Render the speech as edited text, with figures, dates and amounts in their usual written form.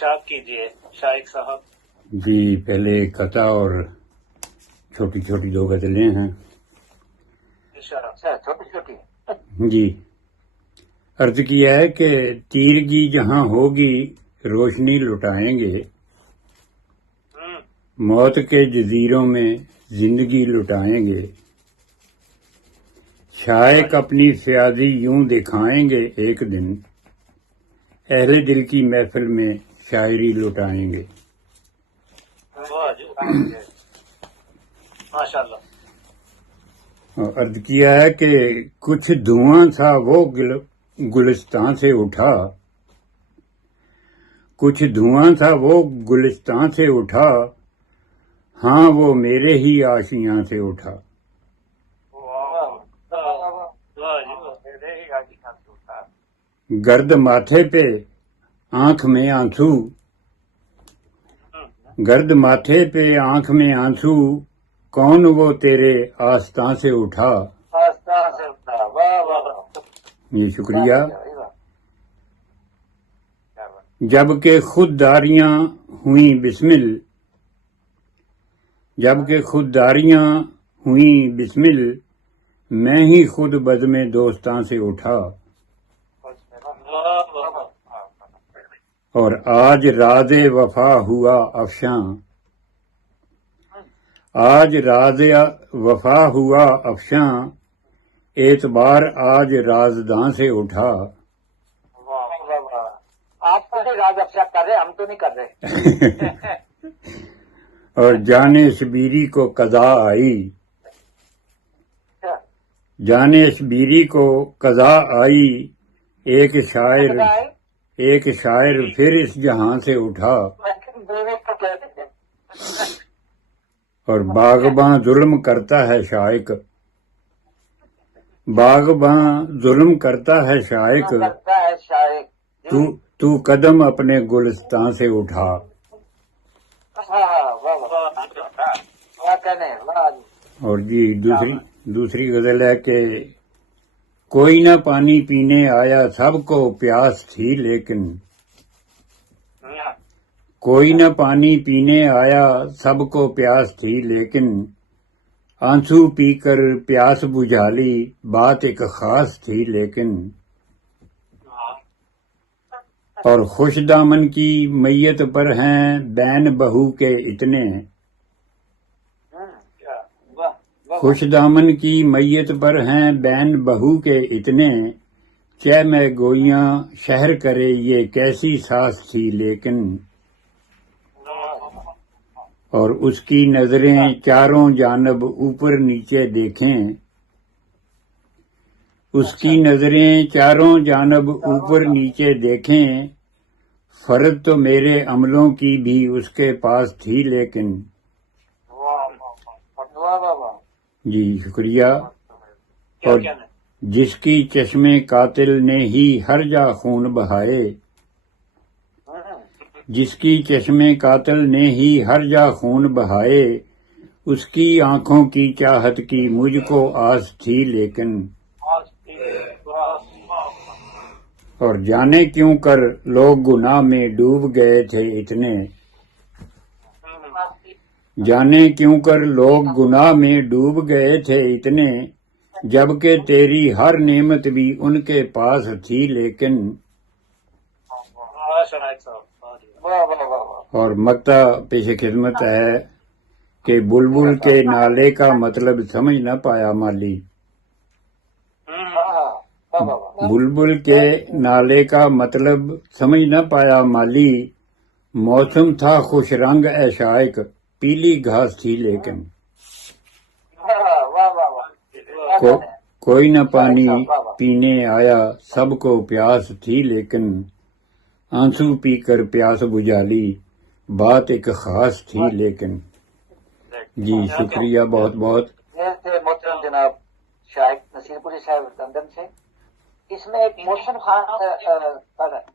ارشاد کیجیے شائق صاحب۔ جی پہلے قطع اور چھوٹی چھوٹی دو غزلیں ہیں۔ اچھا چھوٹی چھوٹی جی عرض کیا ہے کہ تیرگی جہاں ہوگی روشنی لٹائیں گے، موت کے جزیروں میں زندگی لٹائیں گے، شائق اپنی فیاضی یوں دکھائیں گے، ایک دن اہل دل کی محفل میں شاعری لٹائیں گے۔ ماشاء اللہ۔ عرض کیا ہے کہ کچھ دھواں تھا وہ گلستان سے اٹھا، کچھ دھواں تھا وہ گلستان سے اٹھا، ہاں وہ میرے ہی آشیاں سے اٹھا۔ گرد ماتھے پہ آنکھ میں آنسو، گرد ماتھے پہ آنکھ میں آنسو، کون وہ تیرے آستان سے اٹھا۔ یہ شکریہ۔ جب کہ خود داریاں ہوئیں بسمل، جب کہ خود داریاں ہوئیں بسمل، میں ہی خود بزم دوستاں سے اٹھا۔ اور آج راز وفا ہوا افشاں، آج راز وفا ہوا افشاں، اعتبار آج رازداں سے اٹھا۔ آپ تو راز افشا کر رہے، ہم تو نہیں کر رہے۔ اور جانے شبیری کو قضا آئی، جانے شبیری کو قضا آئی، ایک شاعر پھر اس جہاں سے اٹھا۔ اور باغباں ظلم کرتا ہے شائق، باغباں ظلم کرتا ہے شائق، تو قدم اپنے گلستان سے اٹھا۔ اور جی دوسری غزل ہے کہ کوئی نہ پانی پینے آیا، سب کو پیاس تھی لیکن، کوئی نہ پانی پینے آیا، سب کو پیاس تھی لیکن، آنسو پی کر پیاس بجھا لی، بات ایک خاص تھی لیکن۔ اور خوش دامن کی میت پر ہیں بین بہو کے اتنے، خوش دامن کی میت پر ہیں بین بہو کے اتنے، چہ میں گویاں شہر کرے یہ کیسی ساس تھی لیکن۔ اور اس کی نظریں چاروں جانب اوپر نیچے دیکھیں، اس کی نظریں چاروں جانب اوپر نیچے دیکھیں، فرض تو میرے عملوں کی بھی اس کے پاس تھی لیکن۔ جی شکریہ۔ اور جس کی چشمے قاتل نے ہی ہر جا خون بہائے، جس کی چشمے قاتل نے ہی ہر جا خون بہائے، اس کی آنکھوں کی چاہت کی مجھ کو آس تھی لیکن۔ اور جانے کیوں کر لوگ گناہ میں ڈوب گئے تھے اتنے، جانے کیوں کر لوگ گناہ میں ڈوب گئے تھے اتنے، جبکہ تیری ہر نعمت بھی ان کے پاس تھی لیکن۔ اور مکتا پیش خدمت ہے کہ بلبل کے نالے کا مطلب سمجھ نہ پایا مالی، بلبل کے نالے کا مطلب سمجھ نہ پایا مالی، موسم تھا خوش رنگ اے شائق، پیلی گھاس تھی لیکن۔ کوئی نہ پانی پینے آیا، سب کو پیاس تھی لیکن، آنسو پی کر پیاس بجھا لی، بات ایک خاص تھی لیکن۔ جی شکریہ بہت بہت۔ محترم جناب شائق نصیر پوری صاحب لندن سے، اس میں ایک محسن خان